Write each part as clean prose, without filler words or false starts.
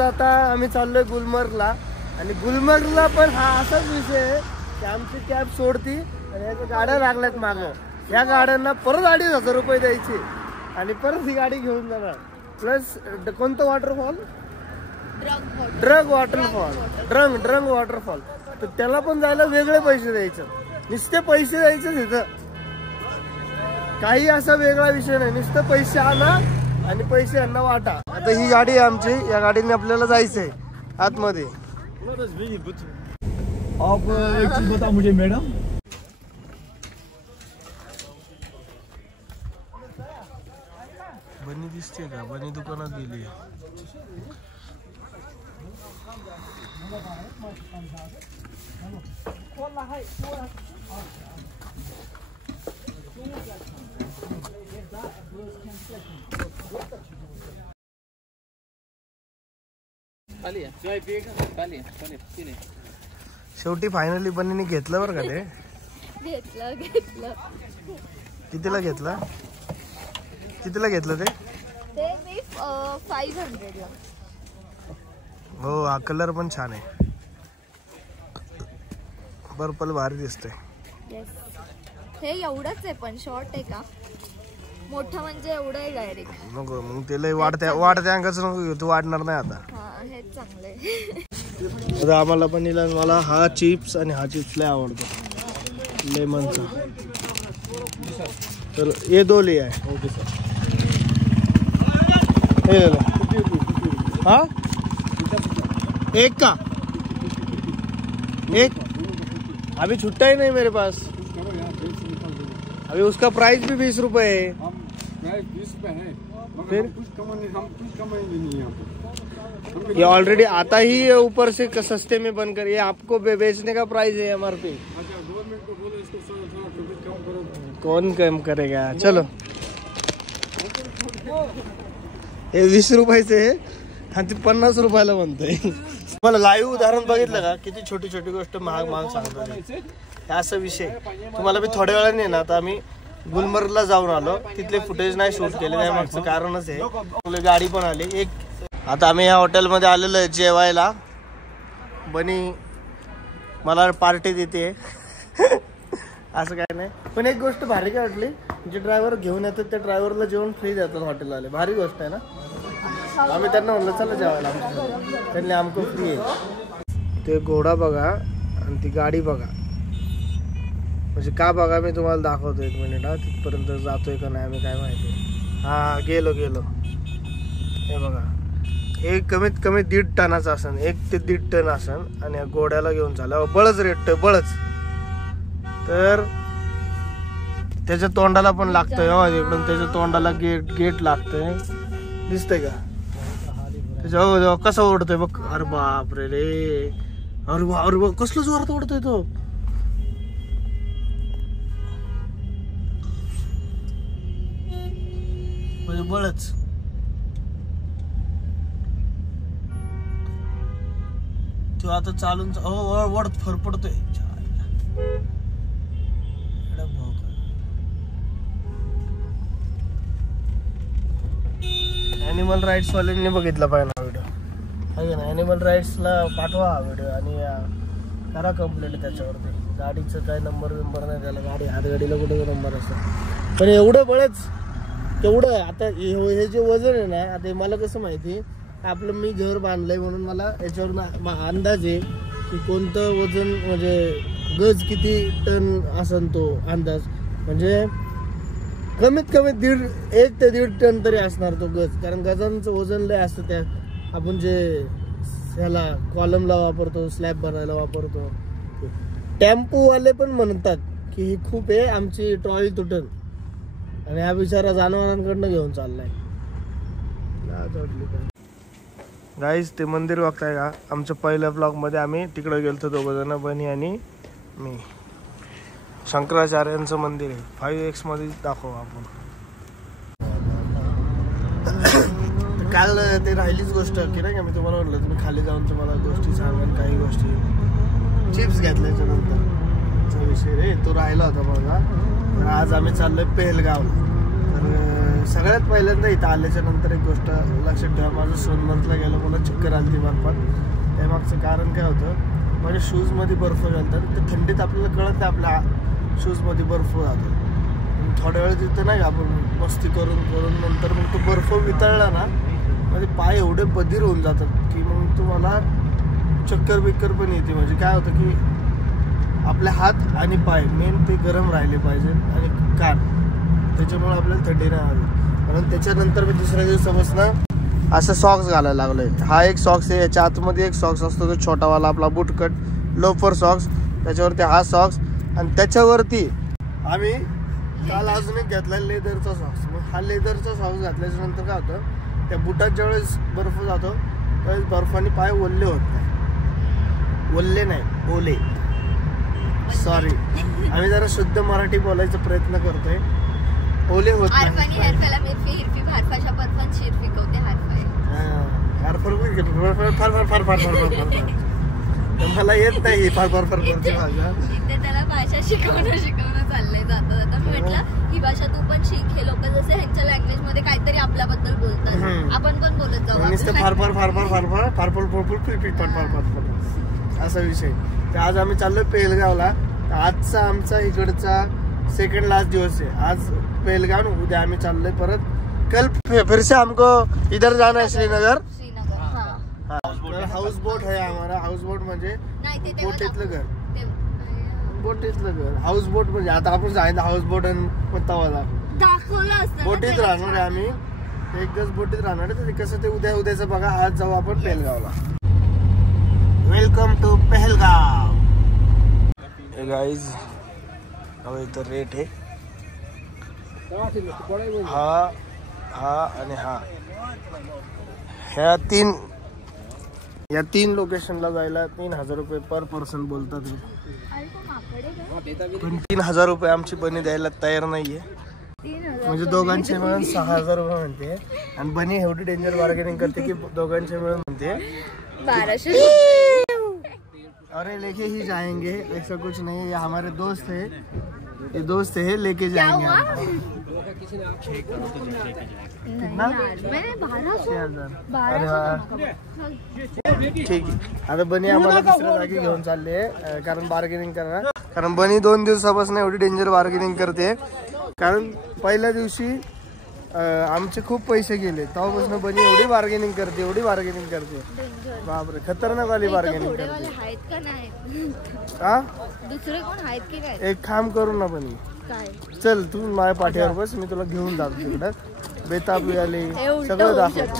जाता आम्ही चाललोय गुलमर्गला. आणि गुलमर्गला पण हा असाच विषय आहे की आमची कॅब सोडती आणि याच्या गाड्या लागल्यात मागं. या गाड्यांना परत 2,500 रुपये द्यायचे आणि परत ही गाडी घेऊन जाणार. प्लस कोणतं वॉटरफॉल? Drug waterfall. तर त्याला पण जायला वेगळे पैसे द्यायचे. नुसते पैसे द्यायचे तिथं, काही असा वेगळा विषय नाही. नुसतं पैसे आणा आणि पैसे यांना वाटा. आता ही गाडी आहे आमची, या गाडीने आपल्याला जायचंय आतमध्ये. आप एक चीज बता मुझे मैडम, बनी दिसते का? बनी दुकानात गेली. शेवटी फायनली बनीने घेतलं बरं का ते. घेतलं. कितीला घेतलं ते? 500 ला. हो, हा कलर पण छान आहे. पर्पल भारी दिसतोय. हे एवढंच आहे पण शॉर्ट आहे का? मोठं म्हणजे एवढं आहे डायरेक्ट. नको मग ते लय वाढत्या अंगाच नको घेऊ, तू वाढणार नाही आता. हा हे चांगलंय. आता आम्हाला पण मला हा चिप्स आणि हा चिप्स लय आवडतो लेमनचा. तर ये 2 ले आहे. Okay sir. हाँ 1 का 1 अभी छुट्टा ही नहीं मेरे पास. अभी उसका प्राइस भी 20 रुपए है. फिर ये ऑलरेडी आता ही है, ऊपर से सस्ते में बनकर. ये आपको बेचने का प्राइस है MRP. कौन कम करेगा? चलो हे 20 रुपयाचे आहे आणि ते 50 रुपयाला म्हणतोय. मला लाईव्ह उदाहरण बघितलं का? किती छोटी छोटी गोष्ट महाग सांगतो. हे असं विषय तुम्हाला मी थोड्या वेळाने ना, आता आम्ही गुलमर्गला जाऊन आलो, तिथले फुटेज नाही शूट केले. त्यामागचं कारणच आहे, गाडी पण आली. आता आम्ही या हॉटेलमध्ये आलेलो आहे जेवायला. बनी मला पार्टी देते. असं काय नाही, पण एक गोष्ट भारी काय वाटली, जे ड्रायव्हर घेऊन येतात त्या ड्रायव्हरला जेवण फ्री देतात हॉटेलवाले. भारी गोष्ट आहे ना. आम्ही त्यांना म्हणलं चला जेवायला, त्यांनी आमको फ्री आहे. ते घोडा बघा आणि ती गाडी बघा. म्हणजे का बघा मी तुम्हाला दाखवतो. 1 मिनिट. हा तिथपर्यंत जातोय का नाही आम्ही काय माहिती. हा गेलो. हे बघा, हे कमीत कमी 1.5 टनाचं असन. 1 ते 1.5 टन असन. आणि घोड्याला घेऊन चालला बळच रेट बळच. तर त्याच्या तोंडाला पण लागतंय. इकडून त्याच्या तोंडाला गेट लागतंय. दिसतंय का? त्याच्या कसं ओढतोय बघ. अरे बापरे रे. अरे कसलं जोरात ओढतोय तो. म्हणजे बळच. तो आता चालून वड फरफडतोय. ॲनिमल राईट्स वाल्यांनी बघितला पाहिजे हा व्हिडिओ आहे ना. ॲनिमल राईट्सला पाठवा हा व्हिडिओ आणि करा कंप्लेंट त्याच्यावरती. गाडीचं काय नंबर नाही त्याला. गाडी हातगाडीला कुठे नंबर असतो. पण एवढं बळच तेवढं. आता हे जे वजन आहे ना, आता मला कसं माहिती, आपलं मी घर बांधलंय म्हणून मला याच्यावर अंदाज आहे की कोणतं वजन, म्हणजे गज किती टन असन तो अंदाज. म्हणजे कमीत कमी 1 ते 1.5 टन तरी असणार तो गज. कारण गजांचं वजन लय असतं. त्या आपण जे ह्याला कॉलमला वापरतो, स्लॅब बनायला वापरतो. टेम्पोवाले पण म्हणतात की ही खूप आहे, आमची ट्रॉली तुटन. आणि हा बिचारा जनावरांकडनं घेऊन चाललाय. गाईज ते मंदिर बघताय का? आमच्या पहिल्या ब्लॉग मध्ये आम्ही तिकडे गेलतो 2 जण, बनी आणि मी. शंकराचार्यांचं मंदिर आहे. 5X मध्ये दाखवू आपण. काल ते राहिलीच गोष्ट की नाही का, मी तुम्हाला म्हटलं तुम्ही खाली जाऊन तुम्हाला गोष्टी सांगा. काही गोष्टी चिप्स घेतल्याच्या नंतर विषय रे तो राहिला होता बघा. तर आज आम्ही चाललोय पेहलगाव. तर सगळ्यात पहिल्यांदा इथं आल्याच्या नंतर एक गोष्ट लक्षात ठेवा, माझं सोनमर्गला गेलं मला चक्कर आली बर्फात. त्यामागचं कारण काय होतं, माझ्या शूजमध्ये बर्फ घालतात, ते थंडीत आपल्याला कळत नाही आपल्या शूजमध्ये बर्फ जातो. थोड्या वेळ तिथं नाही आपण मस्ती करून नंतर मग तो बर्फ वितळला ना, म्हणजे पाय एवढे बधीर होऊन जातात की मग तुम्हाला चक्कर बिक्कर पण येते. म्हणजे काय होतं की आपले हात आणि पाय मेन ते गरम राहिले पाहिजे आणि कान, त्याच्यामुळे आपल्याला थंडी नाही आली. म्हणून त्याच्यानंतर मी दुसऱ्या दिवसापासून असं सॉक्स घालायला लागलोय. हा एक सॉक्स आहे, याच्या आतमध्ये एक सॉक्स असतो तो छोटावाला आपला बुटकट लोफर सॉक्स, त्याच्यावरती हा सॉक्स आणि त्याच्यावरती आम्ही काल अजून एक घेतला लेदरचा सॉक्स. मग हा लेदरचा सॉक्स घातल्याच्या नंतर काय होतं, त्या बुटात ज्यावेळेस बर्फ जातो त्यावेळेस बर्फाने पाय ओले होत नाही, ओले नाही ओले, सॉरी आम्ही जरा शुद्ध मराठी बोलायचा प्रयत्न करतोय. ओले होत मला येत नाही फार त्याला भाषा शिकवणं चाललंय जाता. मी म्हटलं ही भाषा तू पण शिक. हे लोक जसे ह्यांच्या लँग्वेज मध्ये काहीतरी आपल्याबद्दल बोलतात, आपण पण बोलत जाऊ असा विषय. आज आम्ही चाललोय पेलगावला. आजचा आमचा इकडचा सेकंड लास्ट दिवस आहे. आज पेलगाव, उद्या आम्ही चाललोय परत. कल फिर से हमको इधर जाना है श्रीनगर. हाऊस बोट है हमारा. हाऊस बोट म्हणजे बोटीतलं घर, बोटीतलं घर. हाऊस बोट म्हणजे आता आपण जायचं हाऊस बोट आणि तवाला बोटीत राहणार आहे आम्ही. एक दिवस बोटीत राहणार आहे. कसं ते उद्याचं बघा. आज जाऊ आपण पेलगावला. Welcome to Pahalgam. गाइज इथं रेट आहे हा आणि हा. या तीन लोकेशनला जायला 3000 रुपये पर पर्सन बोलतात. पण 3000 रुपये आमची बनी द्यायला तयार नाहीये. म्हणजे दोघांचे मिळून 6000 रुपये म्हणते. आणि बनी एवढी डेंजर बार्गेनिंग करते की दोघांचे मिळून म्हणते 1200. अरे लेके ही जाएंगे, ऐसा कुछ नहीं है. ये हमारे दोस्त है, ये दोस्त है, लेके जाएंगे हम. कितना? 12,000. ठीक आहे. आता बनी आम्हाला दुसऱ्या जागी घेऊन चालले कारण बार्गेनिंग करणार. कारण बनी 2 दिवसापासून एवढी डेंजर बार्गेनिंग करते. कारण पहिल्या दिवशी आमचे खूप पैसे गेले, तेव्हापासून बनी एवढी बार्गेनिंग करते. बापरे, खतरनाक वाली बार्गेनिंग करते. दुसरे कोण आहेत की काय? एक काम करू ना बनी, चल तू माझ्या पाठीवर बस, मी तुला घेऊन जातो तिकडं. बेताबी आली सगळं दाखवतो.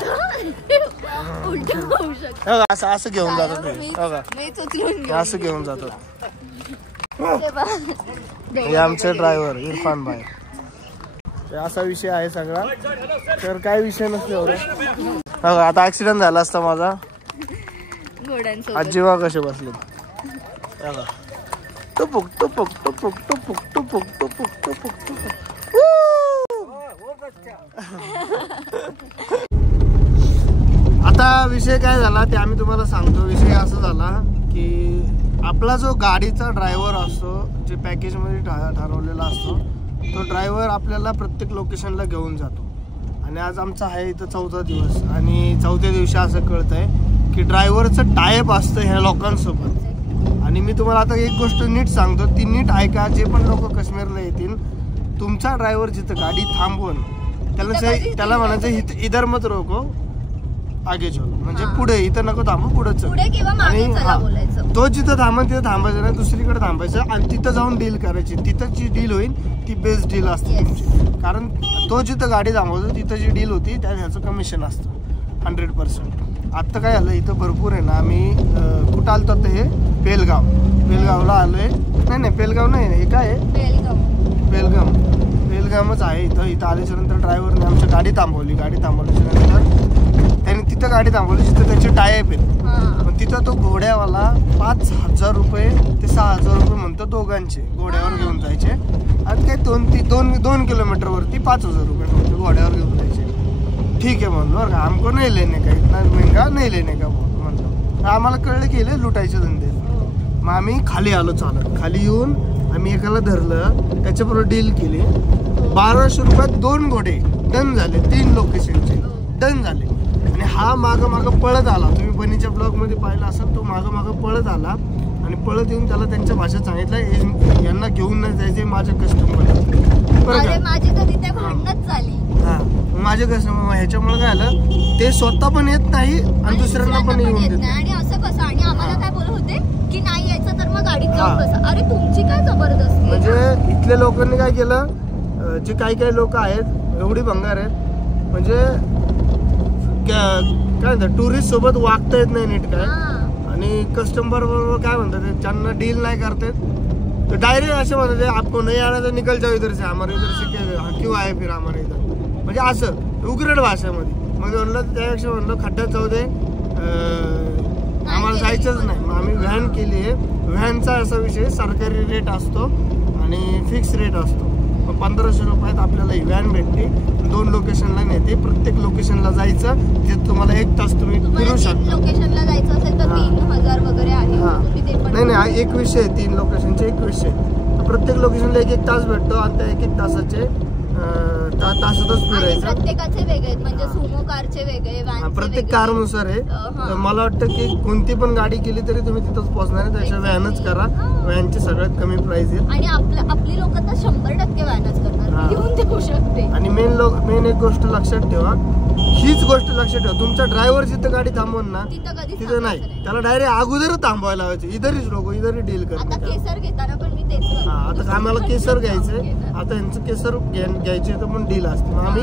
असं घेऊन जातो ते, असं घेऊन जातो. हे आमचे ड्रायव्हर इरफान भाई. असा विषय आहे सगळा. तर काय विषय नसतो एवढं. आता ऍक्सिडेंट झाला असता माझा. आजीवा कसे बसले टुपुक टुपुक टुपुक टुपुक टुपुक टुपुक टुपुक टुपुक. आता विषय काय झाला ते आम्ही तुम्हाला सांगतो. विषय असा झाला की आपला जो गाडीचा ड्रायव्हर असतो, जे पॅकेज मध्ये ठरवलेला असतो, तो ड्रायव्हर आपल्याला प्रत्येक लोकेशनला घेऊन जातो. आणि आज आमचा आहे इथं 4था दिवस. आणि 4थ्या दिवशी असं कळतंय की ड्रायव्हरचं टायप असतं ह्या लोकांसोबत. आणि मी तुम्हाला आता एक गोष्ट नीट सांगतो, ती नीट ऐका. जे पण लोक काश्मीरला येतील, तुमचा ड्रायव्हर जिथं गाडी थांबवून त्याला म्हणायचं इधर मत रोको आगे चलो, म्हणजे पुढे, इथं नको थांबू, पुढे चल. आणि तो जिथं थांबन तिथं थांबायचं नाही, दुसरीकडे थांबायचं आणि तिथं जाऊन डील करायची. तिथं जी डील होईल ती बेस्ट डील असते तुमची. कारण तो जिथं गाडी थांबवतो तिथं जी डील होती त्याचं कमिशन असतं 100%. आत्ता काय झालं इथं भरपूर आहे ना. आम्ही कुठं आलतो आता, हे पेलगावला आलोय. नाही पेलगाव नाही, हे काय आहे पेलगामच आहे. इथं आल्याच्या नंतर ड्रायव्हरने आमची गाडी थांबवल्याच्या नंतर त्याने तिथं गाडी थांबवली जिथं त्याचे टायप आहेत. पण तिथं तो घोड्यावाला 5000 रुपये ते 6000 रुपये म्हणतो दोघांचे. घोड्यावर घेऊन जायचे आणि काय 2 किलोमीटरवरती 5000 रुपये म्हणतो घोड्यावर घेऊन जायचे. ठीक आहे म्हणलो, बरं का, हमको नाही लेने का, इतना महंगा नाही लेने का म्हणलं. आम्हाला कळलं की हे लुटायचे धंदे. मग आम्ही खाली आलो चालत. खाली येऊन आम्ही एकाला धरलं, त्याच्याबरोबर डील केली. 1200 रुपयात 2 घोडे डन झाले 3 लोकेशनचे डन झाले. आणि हा माग पळत आला, तुम्ही बनीच्या ब्लॉग मध्ये पाहिला असेल, तो माग पळत आला आणि पळत येऊन त्याला त्यांच्या भाषेत सांगितलं यांना घेऊन नाही जायचे माझ्या कस्टमर. अरे माझी तर तिथे भांडणच झाली. हा माझे कस्टमर ह्याच्यामुळे काय आलं, ते स्वतः पण येत नाही आणि दुसऱ्यांना पण येऊन देत नाही. आणि असं कसं, आणि आम्हाला काय बोलत होते की नाही यायचं तर मग गाडीत जाऊन बसा. अरे तुमची काय जबरदस्ती. म्हणजे इथल्या लोकांनी काय केलं, जे काही लोक आहेत एवढी भंगार आहेत, म्हणजे काय म्हणतात टुरिस्ट सोबत वागता येत नाही नीट काय, आणि कस्टमर बरोबर काय म्हणतात ज्यांना डील नाही करतात तो डायरेक्ट असे म्हणतात आपको नहीं आना तो निकल जाओ इधर से, हमारे इधर से क्यों आए फिर हमारे इधर, म्हणजे असं उग्रट भाषेमध्ये. मग म्हणलं त्यापेक्षा म्हणलं खड्ड्यात जाऊ दे, आम्हाला जायचंच नाही. मग आम्ही व्हॅन केली आहे. व्हॅनचा असा विषय सरकारी रेट असतो आणि फिक्स रेट असतो. मग 1500 रुपयात आपल्याला ही व्हॅन भेटते, 2 लोकेशनला नेते. प्रत्येक लोकेशनला जायचं, तिथे तुम्हाला 1 तास तुम्ही फिरू शकता. लोकेशनला जायचं असेल तर 3000 वगैरे आहे. नाही 2100 3 लोकेशनचे 2100. प्रत्येक लोकेशनला 1 तास भेटतो आणि त्या 1 तासाचे तासातच फिरायचं. प्रत्येकाचे वेगळे, म्हणजे सुमो कारचे वेगळे, प्रत्येक कारनुसार आहे. तर मला वाटतं की कोणती पण गाडी केली तरी तुम्ही तिथंच पोहोचणार आहे, त्याच्या व्हॅनच करा. व्हॅनची सगळ्यात कमी प्राइस आहे आणि आपली लोक तर 100% व्हॅनच करणार, घेऊन देऊ शकते. आणि मेन एक गोष्ट लक्षात ठेवा, हीच गोष्ट लक्षात ठेवा, तुमचा ड्रायव्हर जिथं गाडी थांबवून ना तिथं नाही, त्याला डायरेक्ट अगोदर थांबवायला लावायचं. इधरच लोक इधरही डील करतात. आता केसर घेताना पण मी तेच करते. आता आम्हाला केसर घ्यायचंय, आता यांचं केसर घ्यायचे तर पण डील असते. मग आम्ही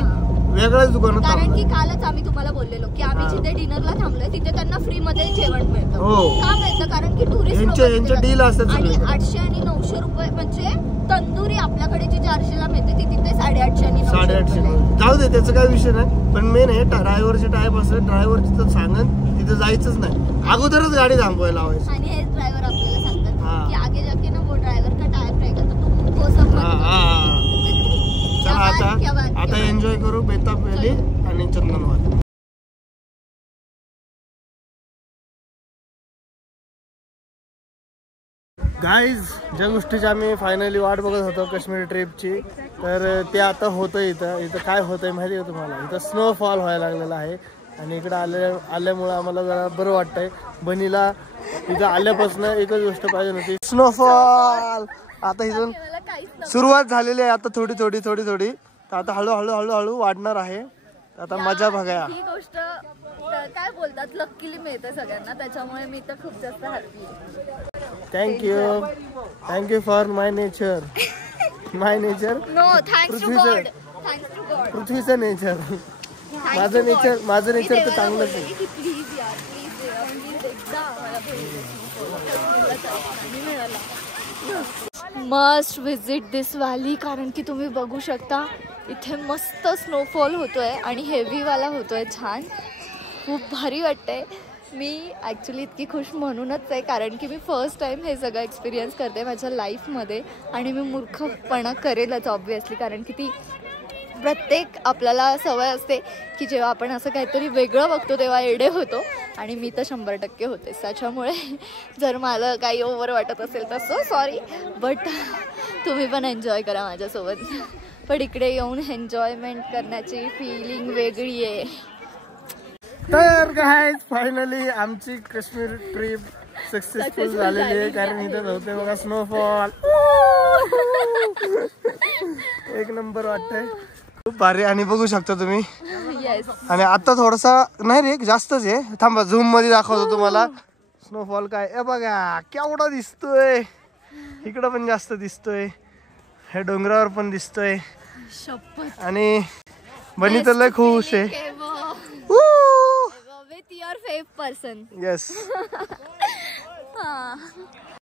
वेगळ्याच दुकानात थांबलो. कारण की कालच आम्ही तुम्हाला बोललेलो की आम्ही जिथे डिनरला थांबलोय तिथे त्यांना फ्री मध्ये जेवण मिळतं. का मिळतं? कारण की टुरिस्ट यांचे डील असतात. आणि 800 आणि 900 रुपये, म्हणजे तंदुरी आपल्याकडे जी 400ला मिळते ती तिथे 850 आणि 850. जाऊ दे, त्याचा काय विषय नाही. पण मेन आहे ड्रायव्हरचे टाईप असं, ड्रायव्हर तिथं सांगन तिथे जायचंच नाही, अगोदरच गाडी थांबवायला लावायची. आणि हेच ड्रायव्हर आपल्याला सांगतात की आगे जाके ना वो ड्रायव्हर का टाइप रहेगा तो तुमको सब आता एन्जॉय करू बेताब व्हॅली आणि चंदनवाड. गाईज, ज्या गोष्टीची आम्ही फायनली वाट बघत होतो काश्मीर ट्रिपची, तर ते आता होतं. इथं काय होतंय माहिती आहे का तुम्हाला? इथं स्नोफॉल व्हायला लागलेला आहे आणि इकडे आल्यामुळे आम्हाला जरा बरं वाटतंय. बनीला इथं आल्यापासून एकच गोष्ट पाहिजे होती, स्नोफॉल. आता इथून सुरुवात झालेली आहे, आता थोडी तर आता हळूहळू वाढणार आहे. आता मजा बघा. ही गोष्ट काय बोलतात, लकीली मिळते सगळ्यांना, त्याच्यामुळे मी तर खूप जास्त हॅपी आहे. Thank you for my nature. No thanks to God, पृथ्वीचं नेचर. माझं नेचर तर चांगलंच आहे. प्लीज यार, प्लीज एकदा मस्ट विजिट दिस व्हॅली. कारण की तुम्ही बघू शकता इथे मस्त स्नोफॉल होतोय आणि हेवीवाला होतोय. छान, खूप भारी वाटतंय. मी ॲक्च्युली इतकी खुश म्हणूनच आहे कारण की मी फर्स्ट टाईम हे सगळं एक्सपिरियन्स करते माझ्या लाईफमध्ये. आणि मी मूर्खपणा करेलच ऑब्व्हियसली, कारण की ती प्रत्येक आपल्याला सवय असते की जेव्हा आपण असं काहीतरी वेगळं बघतो तेव्हा एडे होतो, आणि मी तर 100% होतेच. त्याच्यामुळे जर मला काही ओव्हर वाटत असेल तर सो सॉरी, बट तुम्ही पण एन्जॉय करा माझ्यासोबत. पण इकडे येऊन एन्जॉयमेंट करण्याची फिलिंग वेगळी आहे. तर गाईज, फायनली आमची काश्मीर ट्रिप सक्सेसफुल झालेली आहे. कारण इथं होते बघा स्नोफॉल, एक नंबर वाटतंय, खूप भारी. आणि बघू शकता तुम्ही. आणि आता थोडासा नाही रे, जास्तच आहे. थांबा, झूम मध्ये दाखवतो तुम्हाला स्नोफॉल काय. ए बघा केवढा दिसतोय, इकडं पण जास्त दिसतोय, हे डोंगरावर पण दिसतोय. आणि बनी तर लय खुश आहे. With your fave person. Yes.